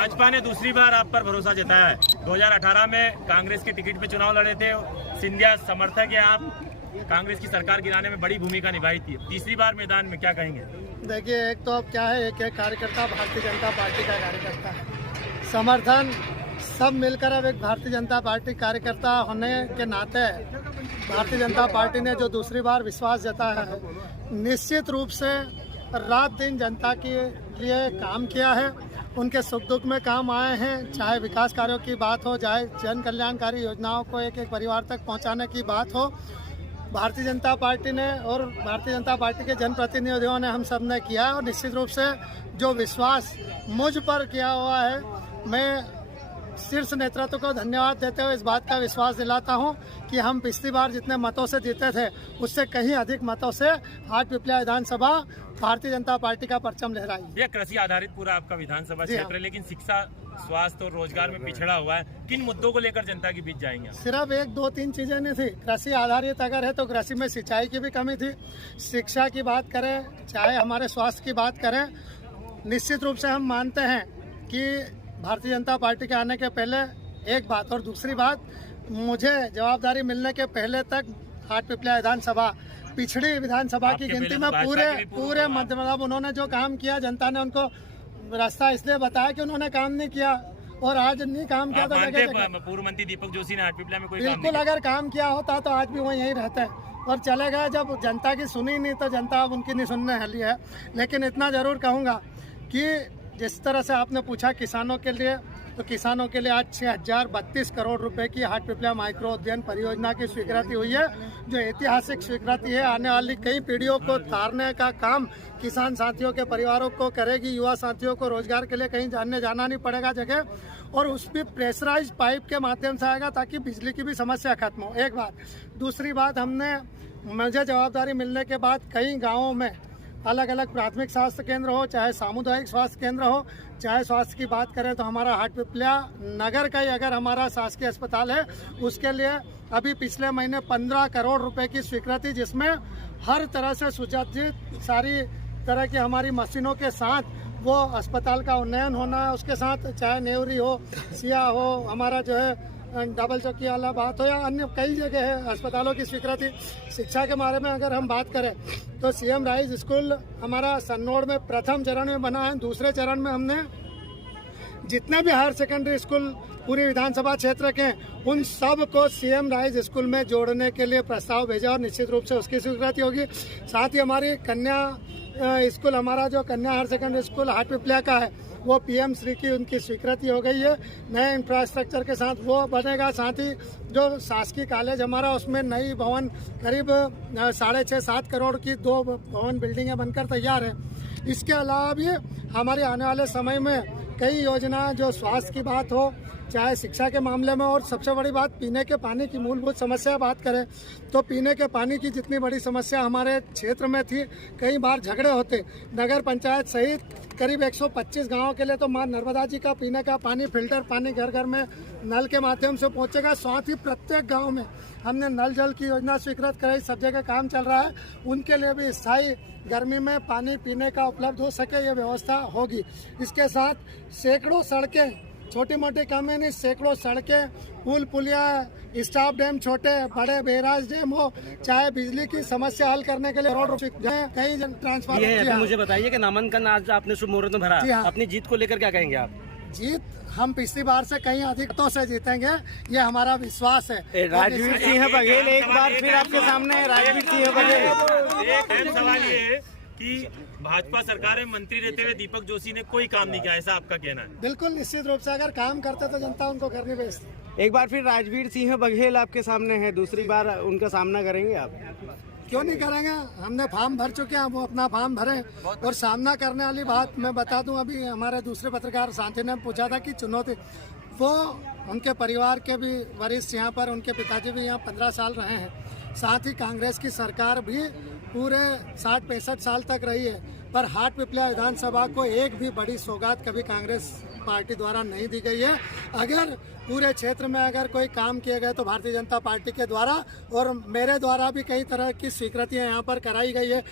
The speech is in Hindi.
भाजपा ने दूसरी बार आप पर भरोसा जताया है। 2018 में कांग्रेस के टिकट पे चुनाव लड़े थे, सिंधिया समर्थक है आप, कांग्रेस की सरकार गिराने में बड़ी भूमिका निभाई थी। तीसरी बार मैदान में क्या कहेंगे? देखिए, एक तो अब क्या है, एक कार्यकर्ता भारतीय जनता पार्टी का कार्यकर्ता है, समर्थन सब मिलकर अब एक भारतीय जनता पार्टी कार्यकर्ता होने के नाते भारतीय जनता पार्टी ने जो दूसरी बार विश्वास जताया है, निश्चित रूप से रात दिन जनता के लिए काम किया है, उनके सुख दुख में काम आए हैं। चाहे विकास कार्यों की बात हो, चाहे जन कल्याणकारी योजनाओं को एक एक परिवार तक पहुंचाने की बात हो, भारतीय जनता पार्टी ने और भारतीय जनता पार्टी के जनप्रतिनिधियों ने, हम सब ने किया है। और निश्चित रूप से जो विश्वास मुझ पर किया हुआ है, मैं शीर्ष नेतृत्व को धन्यवाद देते हुए इस बात का विश्वास दिलाता हूं कि हम पिछली बार जितने मतों से जीते थे, उससे कहीं अधिक मतों से हाटपिपलिया विधानसभा भारतीय जनता पार्टी का परचम लहराई। यह कृषि आधारित पूरा आपका विधानसभा क्षेत्र है, लेकिन शिक्षा, स्वास्थ्य और रोजगार में पिछड़ा हुआ है। किन मुद्दों को लेकर जनता के बीच जाएंगे? सिर्फ एक दो तीन चीजें नहीं थी। कृषि आधारित अगर है तो कृषि में सिंचाई की भी कमी थी। शिक्षा की बात करें, चाहे हमारे स्वास्थ्य की बात करें, निश्चित रूप से हम मानते हैं कि भारतीय जनता पार्टी के आने के पहले एक बात, और दूसरी बात, मुझे जवाबदारी मिलने के पहले तक हाटपिपलिया विधानसभा पिछड़ी विधानसभा की गिनती में पूरे मतलब उन्होंने जो काम किया, जनता ने उनको रास्ता इसलिए बताया कि उन्होंने काम नहीं किया, और आज नहीं काम किया तो पूर्व मंत्री दीपक जोशी ने हाटपिपलिया में कोई बिल्कुल अगर काम किया होता तो आज भी वो यहीं रहते हैं, और चले गए। जब जनता की सुनी नहीं तो जनता अब उनकी नहीं सुनने वाली है। लेकिन इतना जरूर कहूँगा कि जिस तरह से आपने पूछा किसानों के लिए, तो किसानों के लिए आज 6032 करोड़ रुपए की हाटपिपलिया माइक्रो उद्यान परियोजना की स्वीकृति हुई है, जो ऐतिहासिक स्वीकृति है। आने वाली कई पीढ़ियों को तारने का काम किसान साथियों के परिवारों को करेगी। युवा साथियों को रोजगार के लिए कहीं जाना नहीं पड़ेगा जगह, और उस भी प्रेशराइज पाइप के माध्यम से आएगा, ताकि बिजली की भी समस्या खत्म हो। एक बात। दूसरी बात, मुझे जवाबदारी मिलने के बाद कई गाँवों में अलग अलग प्राथमिक स्वास्थ्य केंद्र हो, चाहे सामुदायिक स्वास्थ्य केंद्र हो, चाहे स्वास्थ्य की बात करें तो हमारा हाटपिपलिया नगर का ही अगर हमारा शासकीय अस्पताल है, उसके लिए अभी पिछले महीने 15 करोड़ रुपए की स्वीकृति, जिसमें हर तरह से सुसज्जित सारी तरह की हमारी मशीनों के साथ वो अस्पताल का उन्नयन होना है। उसके साथ चाहे नेवरी हो, सिया हो, हमारा जो है डबल चौकी वाला बात हो, या अन्य कई जगह है अस्पतालों की स्वीकृति। शिक्षा के बारे में अगर हम बात करें तो सीएम राइज स्कूल हमारा सन्नोड़ में प्रथम चरण में बना है। दूसरे चरण में हमने जितने भी हायर सेकेंडरी स्कूल पूरी विधानसभा क्षेत्र के, उन सब को सीएम राइज स्कूल में जोड़ने के लिए प्रस्ताव भेजा, और निश्चित रूप से उसकी स्वीकृति होगी। साथ ही हमारी कन्या स्कूल, हमारा जो कन्या हायर सेकेंडरी स्कूल हाटपिपलिया का है, वो पीएम श्री की उनकी स्वीकृति हो गई है। नए इंफ्रास्ट्रक्चर के साथ वो बनेगा। साथ ही जो शासकीय कॉलेज हमारा, उसमें नई भवन करीब 6.5-7 करोड़ की 2 भवन बिल्डिंगें बनकर तैयार है। इसके अलावा भी हमारे आने वाले समय में कई योजना, जो स्वास्थ्य की बात हो, चाहे शिक्षा के मामले में, और सबसे बड़ी बात पीने के पानी की मूलभूत समस्या बात करें तो पीने के पानी की जितनी बड़ी समस्या हमारे क्षेत्र में थी, कई बार झगड़े होते, नगर पंचायत सहित करीब 125 गांवों के लिए तो मां नर्मदा जी का पीने का पानी, फिल्टर पानी घर घर में नल के माध्यम से पहुंचेगा। साथ ही प्रत्येक गांव में हमने नल जल की योजना स्वीकृत कराई, सब जगह काम चल रहा है। उनके लिए भी स्थायी गर्मी में पानी पीने का उपलब्ध हो सके, ये व्यवस्था होगी। इसके साथ सैकड़ों सड़कें, छोटी मोटी कम है नहीं, सैकड़ों सड़कें, पुल पुलिया, स्टाफ डैम, छोटे बड़े बैराज डैम हो, चाहे बिजली की समस्या हल करने के लिए करोड़ रुपए कई ट्रांसफार्मर। मुझे बताइए कि नामांकन आज आपने शुभ मुहूर्त में भरा, अपनी जीत को लेकर क्या कहेंगे आप? जीत हम पिछली बार से कहीं अधिकतों से जीतेंगे, ये हमारा विश्वास है। राजवीर सिंह बघेल एक बार फिर आपके सामने। राजवीर सिंह बघेल, एक अहम सवाल ये है कि भाजपा सरकार में मंत्री रहते हुए दीपक जोशी ने कोई काम नहीं किया, ऐसा आपका कहना है? बिल्कुल, निश्चित रूप से अगर काम करते तो जनता उनको घर नहीं भेजती। एक बार फिर राजवीर सिंह बघेल आपके सामने है, दूसरी बार उनका सामना करेंगे आप? क्यों नहीं करेंगे, हमने फॉर्म भर चुके हैं, वो अपना फॉर्म भरे। और सामना करने वाली बात मैं बता दूं, अभी हमारे दूसरे पत्रकार साथी ने पूछा था कि चुनौती, वो उनके परिवार के भी वरिष्ठ यहाँ पर, उनके पिताजी भी यहाँ 15 साल रहे हैं। साथ ही कांग्रेस की सरकार भी पूरे 60-65 साल तक रही है, पर हाटपिपलिया विधानसभा को एक भी बड़ी सौगात कभी कांग्रेस पार्टी द्वारा नहीं दी गई है। अगर पूरे क्षेत्र में अगर कोई काम किए गए तो भारतीय जनता पार्टी के द्वारा, और मेरे द्वारा भी कई तरह की स्वीकृतियां यहाँ पर कराई गई है।